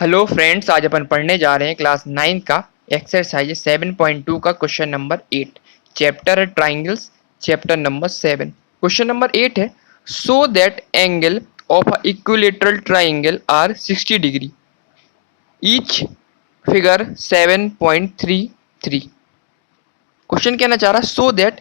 Hello friends, आज अपन पढ़ने जा रहे हैं क्लास 9 का एक्सरसाइज 7.2 का question number 8। Chapter triangles, chapter number 7। Question number 8 है, so that angle of a equilateral triangle are 60 degree each. Figure 7.33। Question कहना चाह रहा है so that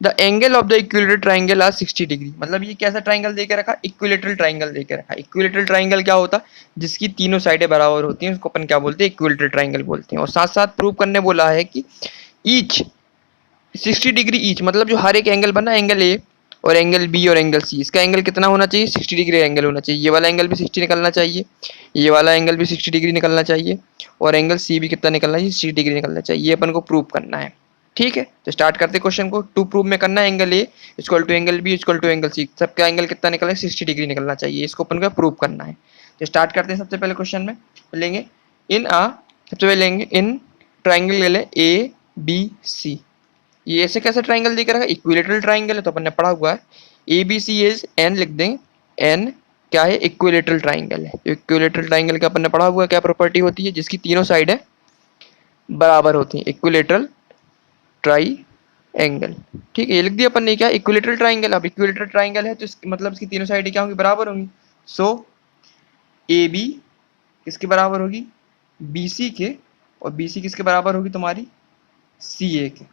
the angle of the equilateral triangle are 60 degree. मतलब ये कैसा triangle देके रखा, इक्विलेटरल ट्राइंगल देके रखा। इक्विलेटरल ट्राइंगल क्या होता है, जिसकी तीनों साइडें बराबर होती हैं, उसको अपन क्या बोलते हैं, इक्विलेटरल ट्राइंगल बोलते हैं। और साथ साथ प्रूव करने बोला है कि ईच 60 डिग्री ईच, मतलब जो हर एक एंगल बना, एंगल ए और एंगल बी और एंगल सी, इसका एंगल कितना होना चाहिए, 60 डिग्री एंगल होना चाहिए। ये वाला एंगल भी 60 निकलना चाहिए, ये वाला एंगल भी 60 डिग्री निकलना चाहिए, और एंगल सी भी कितना निकलना चाहिए, 60 डिग्री निकलना चाहिए। ये अपन को प्रूव करना है। ठीक है, तो स्टार्ट करते क्वेश्चन को। टू प्रूव में करना है, angle A equal to angle B equal to angle C, सबका एंगल कितना निकला है, 60 डिग्री निकलना चाहिए। इसको अपन को प्रूव करना है। तो स्टार्ट करते हैं। सबसे पहले क्वेश्चन में लेंगे इन आ, सबसे पहले लेंगे इन ट्राइंगल ले लें ए बी सी। ये ऐसे कैसे ट्राइंगल देकर रखा, इक्विलेटरल ट्राइंगल है, तो अपन ने पढ़ा हुआ है A B C is N, लिख देंगे एन क्या है, इक्विलेटरल ट्राइंगल है। तो इक्विलेटरल ट्राइंगल का अपन ने पढ़ा हुआ है क्या प्रॉपर्टी होती है, जिसकी तीनों साइड है बराबर होती है, इक्विलेटरल ट्राई एंगल। ठीक है, ये लिख दिया अपन ने क्या, इक्विलेटरल ट्राइंगल। अब इक्विलेटरल ट्राइंगल है तो मतलब इसकी तीनों साइड क्या होंगी, बराबर होंगी। सो ए बी किसके बराबर होगी, बी सी के, और बी सी किसके बराबर होगी, तुम्हारी सी ए के,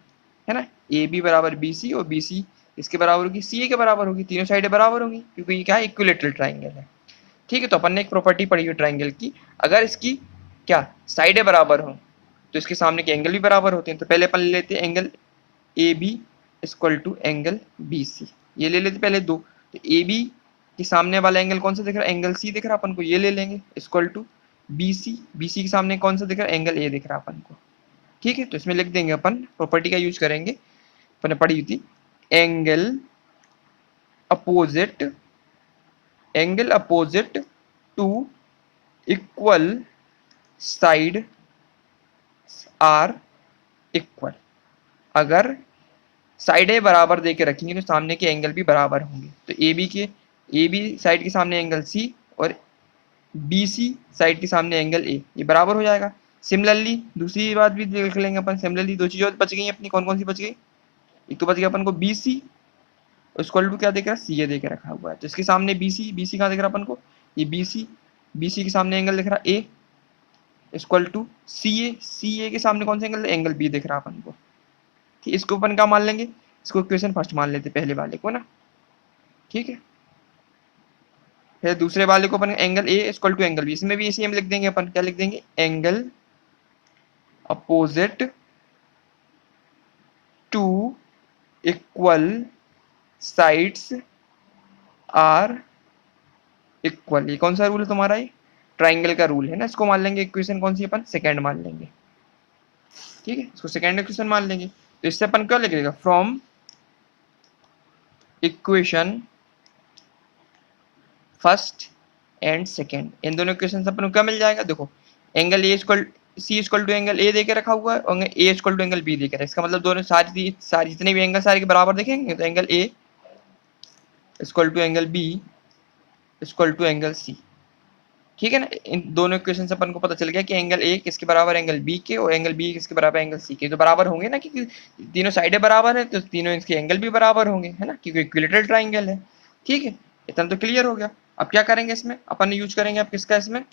है ना। ए बी बराबर बी सी, और बी सी इसके बराबर होगी, सी ए के बराबर होगी। तीनों साइडें बराबर होंगी क्योंकि ये क्या है, इक्विलेटरल ट्राइंगल है। ठीक है, तो अपन ने एक प्रॉपर्टी पढ़ी हुई ट्राइंगल की, अगर इसकी क्या साइडें बराबर हो तो इसके सामने के एंगल भी बराबर होते हैं। तो पहले अपन ले लेते हैं angle A B equal to angle B C. ये ले लेते पहले दो। तो ए बी के सामने वाला एंगल कौन सा दिख रहा है, एंगल सी दिख रहा है अपन को, ये ले लेंगे equal to B C. B C के सामने कौन सा दिख रहा है, एंगल ए दिख रहा है अपन को। ठीक है, तो इसमें लिख देंगे अपन, प्रॉपर्टी का यूज करेंगे, अपन ने पढ़ी हुई थी, angle opposite, angle opposite to equal side are equal. अगर साइडें बराबर देके रखेंगे तो सामने के एंगल भी बराबर होंगे। तो ए बी साइड के सामने एंगल सी, और बी सी साइड के सामने एंगल ए, ये बराबर हो जाएगा। सिमिलरली दूसरी बात भी देख लेंगे अपन। सिमिलरली दो चीजें बच गई अपनी, कौन कौन सी बच गई, एक तो बच गया अपन को बी सी, इक्वल टू क्या देख रहा है, सी ए देके रखा हुआ है। तो इसके सामने बी सी, बी सी कहाँ दिख रहा है अपन को, ये बी सी, बी सी के सामने एंगल दिख रहा है ए, इक्वल टू सी ए, सी ए के सामने कौन सा एंगल, एंगल बी दिख रहा है अपन को। ठीक, इसको अपन क्या मान लेंगे, इसको इक्वेशन फर्स्ट मान लेते पहले वाले को ना। ठीक है, फिर दूसरे वाले को अपन angle A equal to angle B, इसमें भी सेम लिख देंगे अपन, क्या लिख देंगे, angle opposite to equal sides are equal. ये कौन सा रूल है तुम्हारा, ये ट्राइंगल का रूल है ना। इसको मान लेंगे इक्वेशन कौन सी, अपन सेकंड मान लेंगे। ठीक है, इसको सेकंड इक्वेशन मान लेंगे। तो इससे अपन क्या लिखेगा, from equation first and second, इन दोनों इक्वेशन से अपन को क्या मिल जाएगा, देखो angle A equal C equal to angle A देके रखा हुआ है, और A equal to angle B देके रखा है। इसका मतलब दोनों सारी सारी जितने भी एंगल सारे के बराबर देखेंगे, तो angle A equal to angle B equal to angle C. ठीक है ना, इन दोनों इक्वेशन से अपन को पता चल गया कि एंगल ए किसके बराबर एंगल बी के, और एंगल बी किसके बराबर एंगल सी के। तो बराबर होंगे ना, क्योंकि तीनों साइडें बराबर है तो तीनों इसके एंगल भी बराबर होंगे, है ना, क्योंकि इक्विलेटरल ट्राइंगल है। ठीक है, इतना तो क्लियर हो गया। अब क्या करेंगे, इसमें अपन ने यूज करेंगे अब किसका, इसमें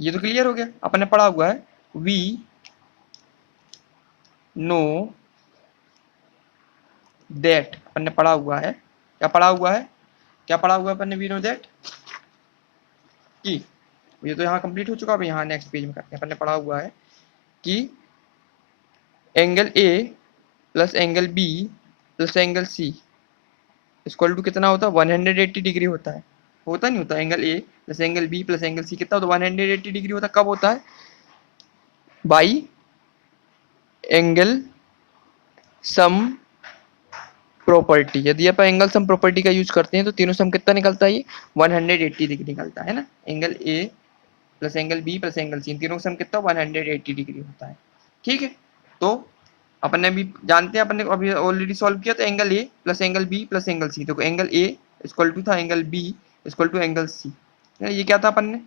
ये तो क्लियर हो गया, अपन ने पढ़ा हुआ है वी नो दैट। अपन ने पढ़ा हुआ है, क्या पढ़ा हुआ है, क्या पढ़ा हुआ है अपन ने, वी नो दैट की, ये तो यहाँ कंप्लीट हो चुका है। यहाँ नेक्स्ट पेज में करते हैं। अपन ने पढ़ा हुआ है कि angle A plus angle B plus angle C equal to कितना होता है, 180 डिग्री होता है। होता नहीं होता, angle A plus angle B plus angle C कितना होता है, 180 डिग्री होता है। कब होता है, बाई एंगल सम प्रॉपर्टी। यदि आप एंगल सम प्रॉपर्टी का यूज करते हैं तो तीनों सम कितना निकलता है, ये 180 डिग्री निकलता है ना। Angle A plus angle B plus angle C, तीनों सम कितना 180 डिग्री होता है। ठीक है, तो अपन ने भी जानते हैं, अपन ने अभी ऑलरेडी सॉल्व किया, तो angle A plus angle B plus angle C, देखो एंगल ए इक्वल टू था angle B equal to angle C, ये क्या था अपन ने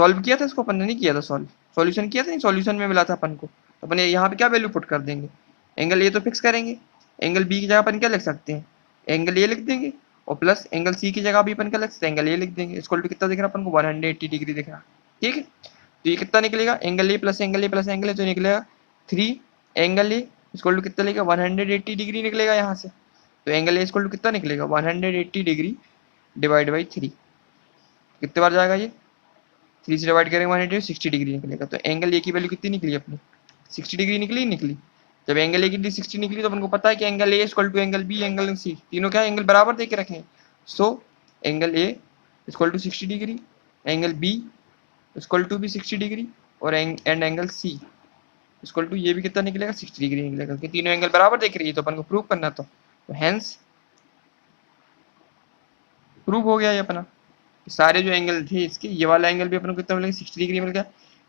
सॉल्व किया था इसको अपन ने, नहीं किया था सॉल्व, सॉल्यूशन किया था नहीं, सॉल्यूशन में मिला था अपन को, तो अपन यहाँ पे क्या वैल्यू पुट कर देंगे, एंगल ए तो फिक्स करेंगे, एंगल बी की जगह अपन क्या लिख सकते हैं, एंगल ए लिख देंगे, और प्लस एंगल सी की जगह भी अपन क्या लिख सकते हैं, एंगल ए लिख देंगे। इक्वल टू कितना दिख रहा है अपन को, 180 डिग्री दिख रहा, ठीक है। तो ये कितना निकलेगा, angle A plus angle A plus angle A, तो निकलेगा 3 एंगल ए इक्वल टू कितना निकलेगा, 180 डिग्री निकलेगा यहाँ से। तो एंगल ए इक्वल टू कितना निकलेगा, 180 डिग्री डिवाइड बाई 3, कितने बार जाएगा ये, 3 से डिवाइड करेंगे 180, 60 डिग्री निकलेगा। तो एंगल ए की वैल्यू कितनी निकली अपनी, 60 डिग्री निकली, निकली। जब एंगल ए की 60 निकली तो अपन को पता है कि angle A equal to angle B angle C, तीनों क्या एंगल बराबर दे के रखे हैं। So angle A equal to 60 degree, angle B equal to भी 60 डिग्री, और and angle C equal to ये भी कितना निकलेगा, 60 डिग्री निकलेगा, क्योंकि तीनों एंगल बराबर देख रही है, तो अपन को प्रूव करना था। तो हेंस प्रूव हो गया ये अपना, सारे जो एंगल थे इसके, ये वाला एंगल भी अपन को कितना मिल गया, 60 डिग्री मिल गया,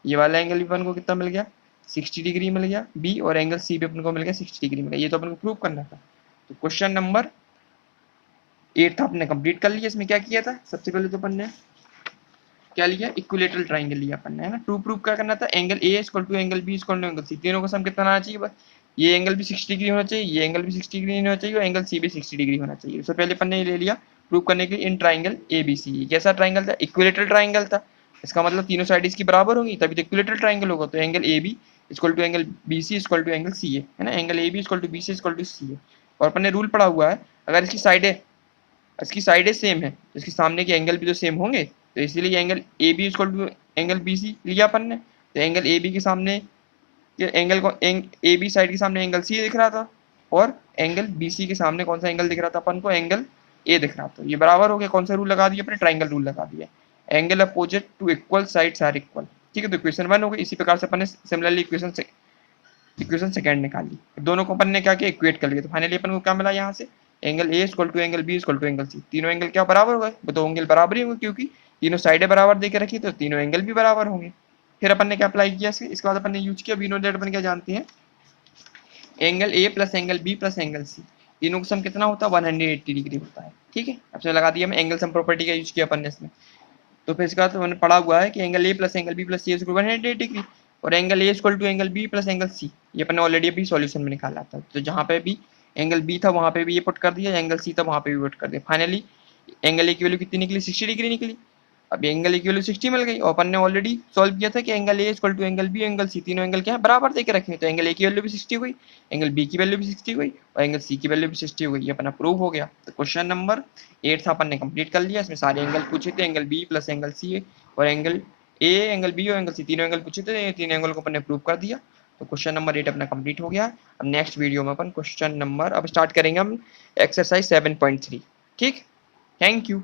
ये वाला एंगल भी अपन को कितना मिल गया, 60 डिग्री मिल गया बी, और एंगल सी भी अपन को मिल गया 60 डिग्री मिल गया। ये तो अपन को प्रूव करना था। तो क्वेश्चन नंबर 8 था अपने कंप्लीट कर लिया। इसमें क्या किया था, सबसे पहले तो अपन ने क्या लिया, इक्विलेटरल ट्राइंगल लिया अपन ने, है ना। टू प्रूव क्या करना था, angle A equal to angle B equal to angle C, तीनों का सम कितना आना चाहिए, बस ये एंगल भी 60 डिग्री होना चाहिए, ये एंगल भी 60 डिग्री होना चाहिए, और एंगल सी भी 60 डिग्री होना चाहिए। उससे पहले अपन ने ले लिया प्रूव करने के लिए इन ट्राइंगल ए बी सी। कैसा ट्राइंगल था, इक्विलेटरल ट्राइंगल था, इसका मतलब तीनों साइड इसकी बराबर होंगी तभी तो इक्विलेटरल ट्राइंगल होगा। तो angle A B equal to angle B C equal to angle C है ना, angle A B equal to B C equal to C है। और अपन ने रूल पढ़ा हुआ है, अगर इसकी साइडें सेम है, इसके सामने के एंगल भी तो सेम होंगे, तो इसीलिए angle A B equal to angle B C लिया अपन ने। तो एंगल ए बी के सामने एंगल को ए बी साइड के सामने एंगल सी दिख रहा था, और एंगल बी सी के सामने कौन सा एंगल दिख रहा था अपन को, एंगल ए दिख रहा था। ये बराबर हो गया, कौन सा रूल लगा दिया अपने, ट्राइंगल रूल लगा दिया, angle opposite to equal sides are equal, ठीक है। तो इक्वेशन 1 हो गई। इसी प्रकार से अपन ने सिमिलरली इक्वेशन सेकंड निकाली, दोनों को अपन ने क्या किया, इक्वेट कर लिया। तो फाइनली अपन को क्या मिला यहाँ से, angle A equal to angle B equal to angle C, तीनों एंगल क्या बराबर हो गए, तो एंगल बराबर ही होंगे, क्योंकि तीनों साइडें बराबर देके रखी, तो तीनों एंगल भी बराबर होंगे। फिर अपन ने क्या अप्लाई किया, इसके बाद अपन ने यूज किया, वी नो दैट अपन क्या जानते हैं, angle A plus angle B plus angle C, तीनों का सम कितना होता है, 180 डिग्री होता है, ठीक है। अब से लगा दिया मैं एंगल सम प्रॉपर्टी का यूज किया अपन ने इसमें। तो फिर इसका तो मैंने पढ़ा हुआ है कि angle A plus angle B plus C equal 180 degree, और angle A equal to angle B plus angle C, ये अपन ने ऑलरेडी अभी सॉल्यूशन में निकाला था। तो जहाँ पे भी एंगल बी था वहाँ पे भी ये पुट कर दिया, एंगल सी था वहाँ पे भी पुट कर दिया। फाइनली एंगल ए की वैल्यू कितनी निकली, 60 डिग्री निकली। अब एंगल ए की वैल्यू 60 मिल गई, और अपन ने ऑलरेडी सॉल्व किया था कि angle A equal to angle B angle C, तीनों एंगल क्या है, बराबर देके रखे हैं। तो एंगल ए की वैल्यू भी 60 हुई, एंगल बी की वैल्यू भी 60 हुई, और एंगल सी की वैल्यू भी 60 हो गई, ये अपना प्रूव हो गया। तो क्वेश्चन नंबर 8 था अपन ने कंप्लीट कर लिया। इसमें सारे एंगल पूछे थे, angle B plus angle C और एंगल ए, एंगल बी और एंगल सी, तीनों एंगल पूछे थे, तीन एंगल को अपन ने प्रूव कर दिया। तो क्वेश्चन नंबर 8 अपना कंप्लीट हो गया। अब नेक्स्ट वीडियो में अपन क्वेश्चन नंबर अब स्टार्ट करेंगे हम एक्सरसाइज 7.3, ठीक। Thank you.